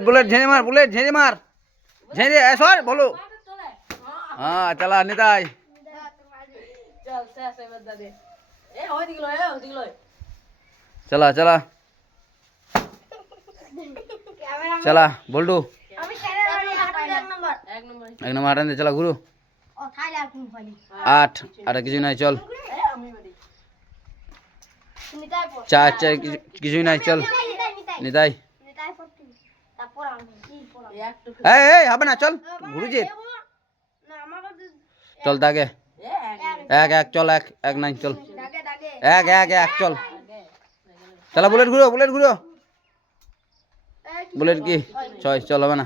Bullet झेंझे मार, bullet झेंझे मार, झेंझे sir बोलो। हाँ चला निताई चला चला चला बोल्टू एक नंबर आटे चला गुरु 8 आटे किसी नहीं चल 4 4 किसी नहीं चल निताई হবে না চল গুরুজি চল দাগে এক এক চল এক এক নাই চল এক এক এক চল চলা বুলেট ঘুরো বুলেট কি 6 চল হবে না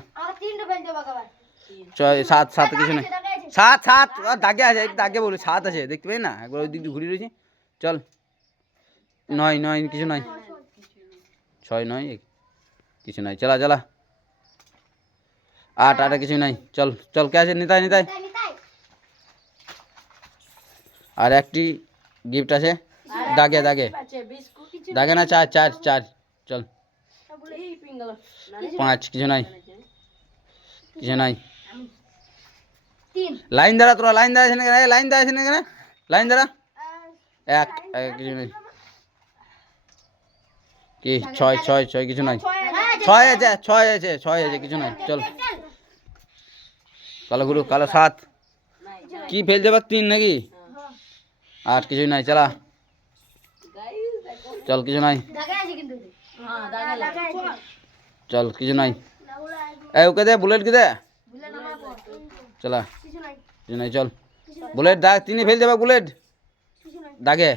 6 7 7 কিছু নাই 7 7 দাগে আছে দাগে বলি 7 আছে দেখতে পাই না একবার ওই দিক ঘুরি রয়েছি চল 9 9 কিছু নাই 6 9 কিছু নাই চলা চলা 8 8 কিছু নাই চল চল কে আছে নিতাই নিতাই আর একটি গিফট আছে দাগে দাগে দাগে না 4 4 4 চল 5 কিছু নাই লাইন দ্বারা তোরা লাইন দ্বারা আছে না লাইন দ্বারা আছে না লাইন দ্বারা এক কিছু নাই কি 6 6 6 কিছু নাই 6 আছে 6 আছে কিছু নাই চল কালো গুরু কালো 7 কি ফেল যাবে 3 নাকি 8 কিছু নাই চলা চল কিছু নাই চল কিছু নাই এ ওকে দে বুলেট কে দে চলা কিছু নাই চল বুলেট দাগ 3 ফেল যাবে বুলেট দাগে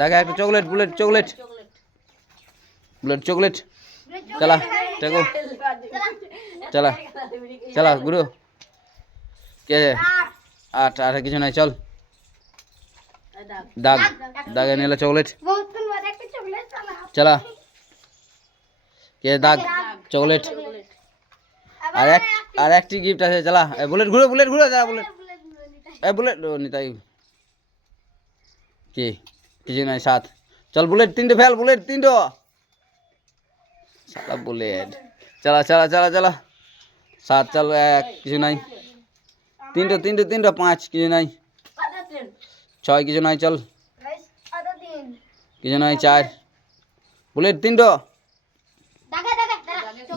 দাগে একটা chocolate bullet chocolate bullet chocolate चला टेको चला चला गुरु क्या है 8 8 किसी नहीं चल दाग दाग नीला चॉकलेट चला क्या दाग चॉकलेट আর একটি গিফট আছে চলা এ বুলেট ঘুরো চলা বুলেট এ বুলেট নিতাই কি কিছু নাই 7 চল বুলেট 3টে ফেল বুলেট 3টো साला बुलेट चला चला चला चला 7 चल किसी नहीं 3टो 5 किसी नहीं 6 किसी नहीं चल किसी नहीं 4 बुलेट 3टो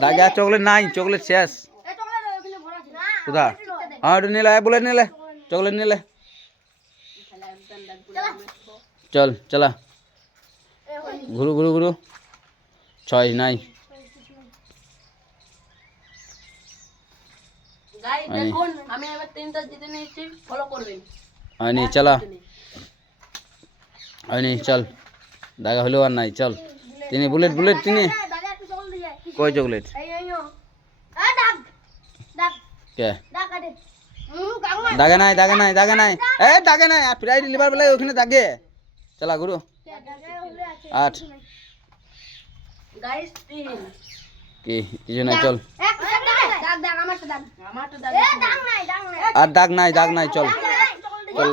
दागे चॉकलेट नहीं चॉकलेट शेष उधा हाँ नीला है बुलेट नीले चॉकलेट नीले चल चला घुरु 6 नहीं দেখুন আমি এবার 3টা জিতে নিয়েছি ফলো করবেন আনি চলা আনি চল দাগা হলো আর নাই চল তিনি বুলেট তিনি কই চকলেট কে দাগে নাই এ দাগে নাই আর ফ্রাইড লিভার বলে ওখানে দাগে চলা গুরু 8 গাইস 3 কি কিছু নাই চল দাগ আমারটা দাগ আর দাগ নাই চল চল